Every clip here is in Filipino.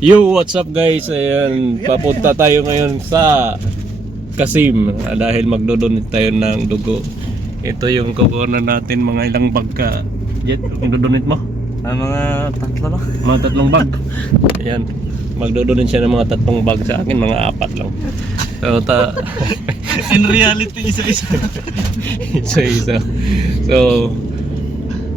Yo, what's up guys? Ayan, papunta tayo ngayon sa Kasim dahil magdodonate tayo ng dugo. Ito yung kukunan natin, mga ilang bag ka. Jet, magdodonate mo? Mga tatlo lang. Mga 3 bag. Ayan, magdodonate siya ng mga 3 bag, sa akin mga 4 lang. So, In reality, isa-isa. isa-isa. So,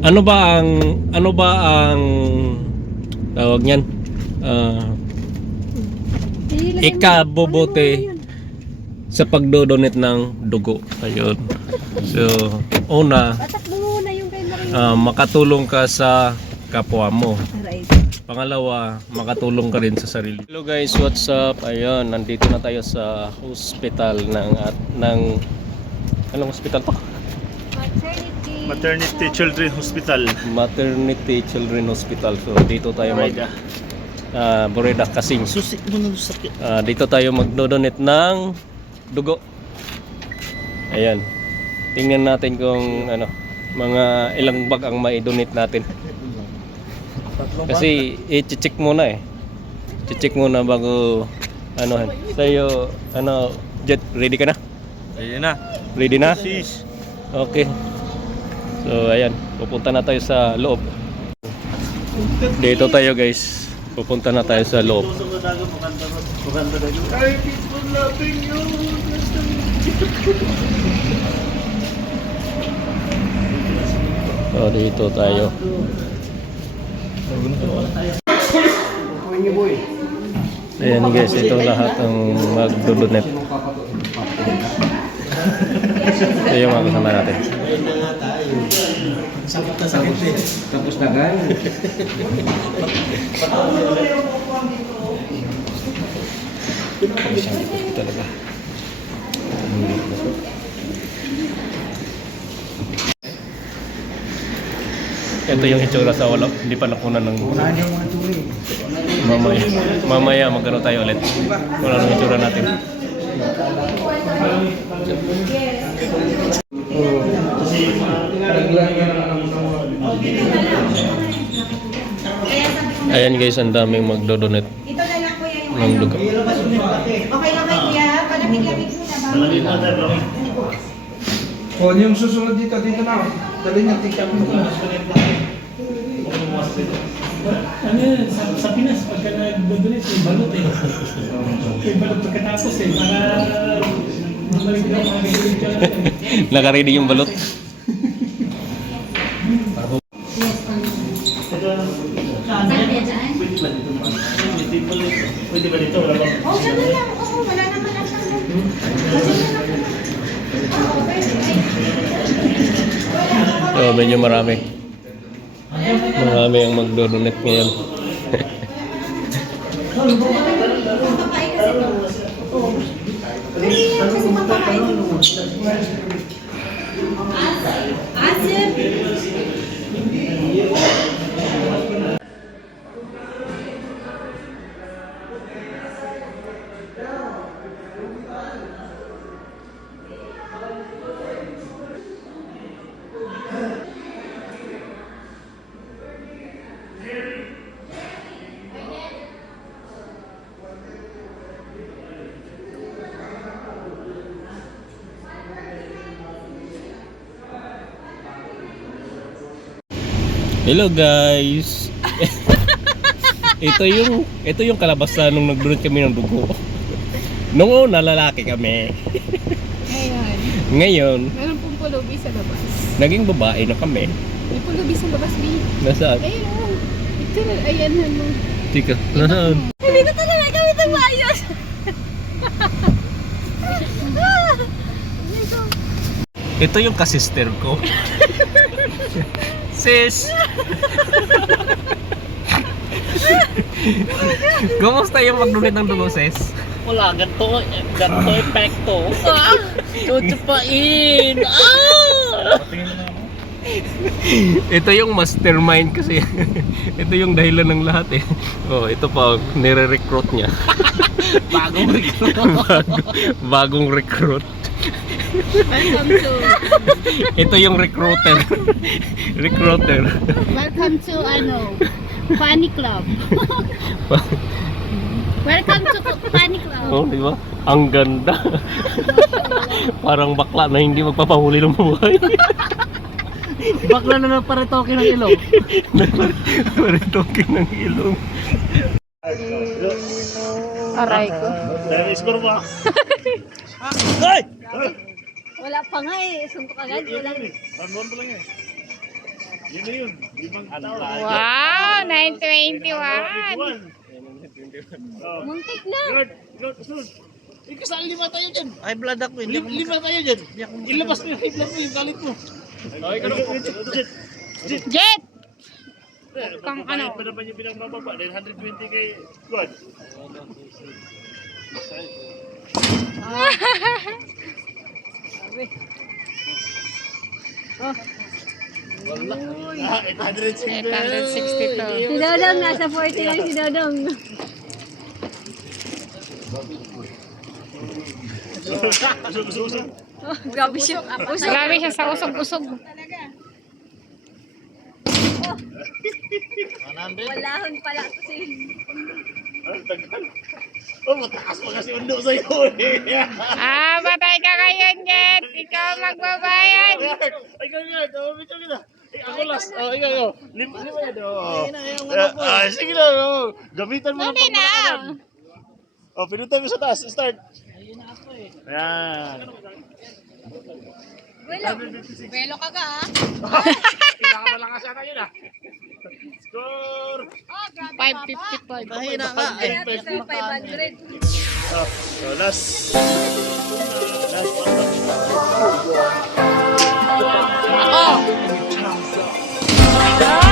ano ba ang tawag niyan? Ikabubuti sa pagdodonate ng dugo. Ayun. So, una, makatulong ka sa kapwa mo. Pangalawa, makatulong ka rin sa sarili. Hello guys, what's up? Ayun, nandito na tayo sa hospital ng anong hospital to? Maternity Children Hospital. Maternity Children Hospital. So, dito tayo Buraydah Kasim. Susik mo na sakit. Dito tayo magdodonate ng dugo. Ayan. Tingnan natin kung mga ilang bag ang mai-donate natin. Kasi i-check muna i-check muna bago Sa'yo, Jet, ready ka na? Ayun na. Ready na? Sis. Okay. So, ayan. Pupunta na tayo sa loob. Dito tayo guys. Pupunta na tayo sa loob. Ay, people loving you. So, dito tayo. Ayan guys, ito lahat ang magdodonate. Ito yung mga kasama natin. Sakit na sakit eh. Tapos na gan. Talaga. Ito yung itsura sa wala. Hindi pa nakunan ng... Mamaya magano tayo ulit. Kung ano yung itsura natin. Ayan guys, ang daming magdodonate ng dugo. Okay lang kayo kuya, palamig-lamig muna ba? O, yung susunod dito na. Dali niya, tika mo ito. Ano yun, sa Pinas, pagka nag-donate, may balot eh. May balot pagkatapos eh, para bumalik na mga gagawin ka lang eh. Naka-ready yung balot. Pwede ba dito? Wala ba? Oo, siya na lang. Oo, wala naman ang tanong. So, medyo marami. Marami ang magdodonate ngayon. Kasi mapakain mo. Asip! Hello guys. ito yung kalabasan nung nag-donate kami ng dugo. Noong una lalaki kami. Ngayon, Meron pong pulubi sa labas. naging babae na kami. May pulubi sa labas, B. Nasaan? Ayun, oh. Ito na, ayan, ano. Tika, nasaan? Hindi ko talaga kami itong maayos. Ito yung kasister ko. Sis! Kumusta yung mag-donate ng dugo, sis? Wala, ganito epekto. Chuchupain. Ito yung mastermind kasi. Ito yung dahilan ng lahat eh. Oh, ito pa, nire-recruit niya. Bagong recruit. Bagong recruit. Welcome to Ito yung recruiter. Recruiter. Welcome to Funny Club. Welcome to Panic Club. Oh, di ba? Ang ganda. Parang bakla na hindi magpapahuli ng buhay. Bakla na nagparetoke ng ilong. Paritokin ng ilong. Aray ko. Score ba? Wala pa nga eh. Suntok agad. Wala. Yun na yun. Limang tao. Wow, 921. Muntik na. Kasal 5 tayo dyan. Ay, blood ako. 5 tayo dyan. Ilabas mo yung high blood mo, yung galit mo. Okay, Jet! Kang ano? pa naman yung pinagbababa dahil 120 kay Squad. Ah, 860. 862. Si Dodong, nasa 40 lang si Dodong. Grabe siya. Grabe siya sa usog-usog. Walahon pala kasi. Oh, matakas pa kasi undo sa'yo eh. Patay ka ngayon, Jet. Ikaw magbabayad. Ay, ganyan. Video kita. Ako last. Oh, ikaw. Lima yan. Sige na. Gamitan mo ng pagmakanan. Oh, pinutan mo sa taas. Start. Ayan. Belo ka ka, ha? Kailangan lang kasi ata yun ah. Score! 555. Mahina ka. 500. So last. Ako!